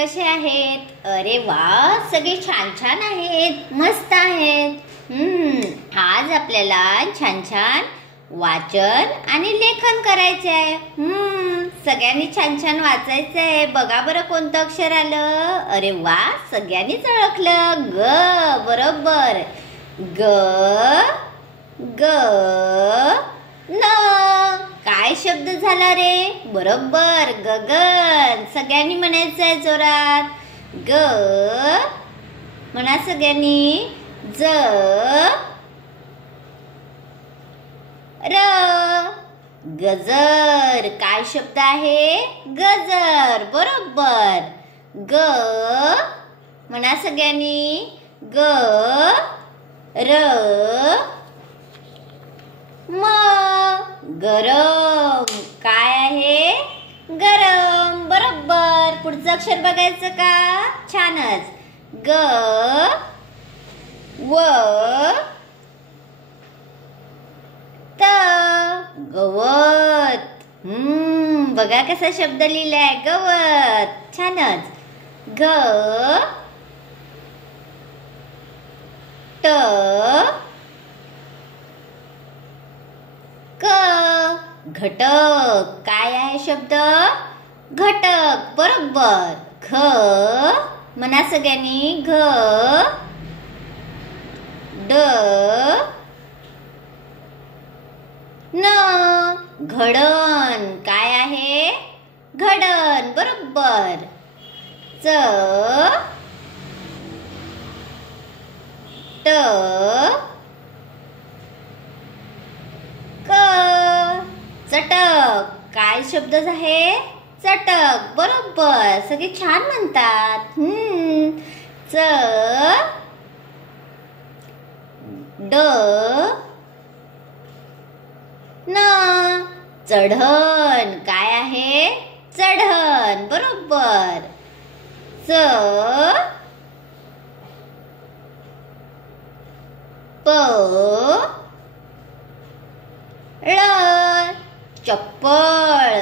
कसे आहेत? अरे वा, सगळे छान छान आहेत, मस्त आहेत. आज आपल्याला छान छान वाचन आणि लेखन करायचे आहे. सगळ्यांनी छान छान वाचायचं आहे. बघा बरं कोणतं अक्षर आलं. अरे वा, सगळ्यांनीच ओळखलं. ग, बरोबर. ग ग न. काय शब्द झाला रे? बरोबर, गगन. सगळ्यांनी म्हणायचं आहे जोरात. ग म्हणा सगळ्यांनी. ज र. गजर. काय शब्द आहे? गजर. बरोबर. ग म्हणा सगळ्यांनी. ग र म. गरम. काय आहे? गरम. बरोबर. पुढचं अक्षर बघायचं का? छानच. ग व त. गवत. बघा कसा शब्द लिहिलाय, गवत. छानच. ग ट क. घटक. काय आहे शब्द? घटक. बरोबर. घ म्हणा सगळ्यांनी. घ ड न. घडण. काय आहे? घडण. बरोबर. च ट क. चटक. काय शब्द आहे? चटक. बरोबर. सगळे छान म्हणतात. च ड न. चढण. काय आहे? चढण. बरोबर. च प ळ. चप्पल.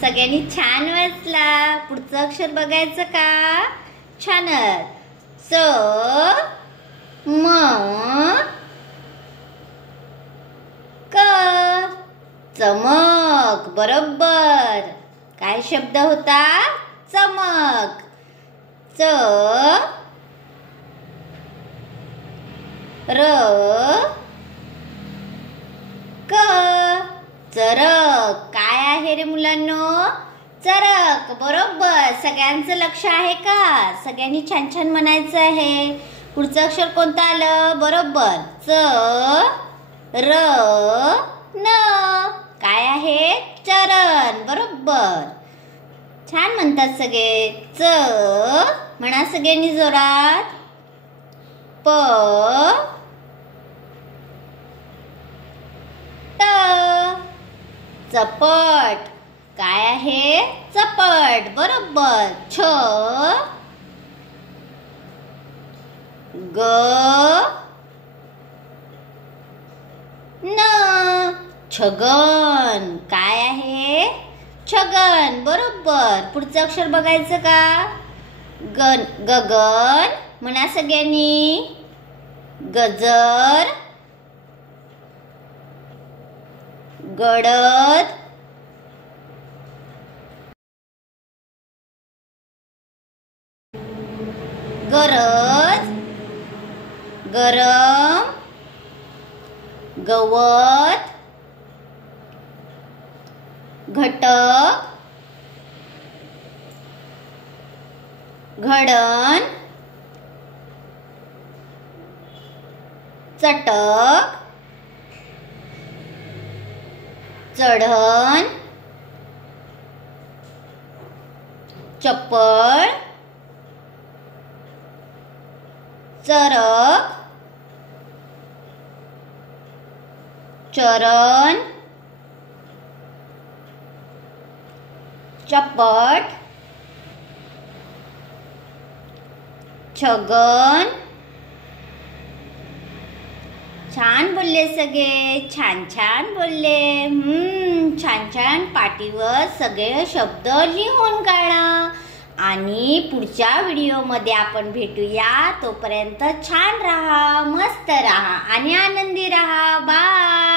सगळ्यांनी छान वाचला. पुढचं अक्षर बघायचं का? छानच. च म क. चमक. बरोबर. काय शब्द होता? चमक. च र क. चरक. काय आहे रे मुलांनो? चरक. बरोबर. सगळ्यांचं लक्ष आहे का? सगळ्यांनी छान छान म्हणायचं आहे. पुढचं अक्षर कोणतं आलं? बरोबर. च र न. काय आहे? चरण. बरोबर. छान म्हणतात सगळे. च म्हणा सगळ्यांनी जोरात. प ट. चपट. काय आहे? चपट. बरोबर. छ ग न. छगन. काय आहे? छगन. बरोबर. पुढचं अक्षर बघायचं का? गगन म्हणा सगळ्यांनी. गजर. गडद. गरज. गरम. गवत. घटक. घडण. चटक. चढण. चप्पल. चरक. चरण. चपट. छगन. छान बोलले सगळे. छान छान बोलले. छान छान पाटीवर सगळे शब्द लिहून काढा. आणि पुढच्या व्हिडिओमध्ये आपण भेटूया. तोपर्यंत छान राहा, मस्त राहा आणि आनंदी राहा. बाय.